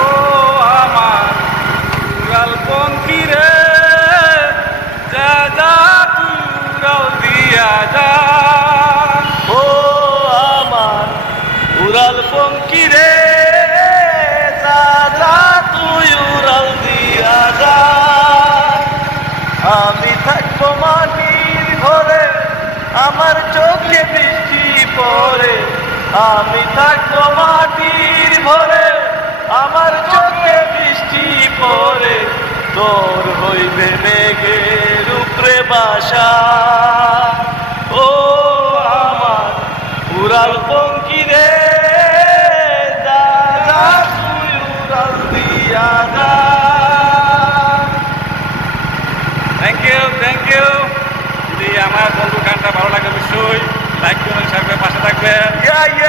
ও আমার উড়ালপঙ্খী রে, যা যা তুই উড়াল দিয়া যা। ও আমার উড়ালপঙ্খী রে, যা যা তুই উড়াল দিয়া যা। আমি থাকবো মাটির ঘরে, আমার চোখে বৃষ্টি পড়ে। আমি থাকবো মাটির ঘরে, আমার চোখে বৃষ্টি পড়ে। তোর হইবে মেঘের উপরে বাসা। ও আমার উড়ালপঙ্খী রে, যা যা তুই উড়াল দিয়া যা। Thank you. যদি আমার বন্ধু গানটা ভালো লাগে অবশ্যই লাইক করবেন, শেয়ার করে পাশে থাকবেন। Yeah, yeah.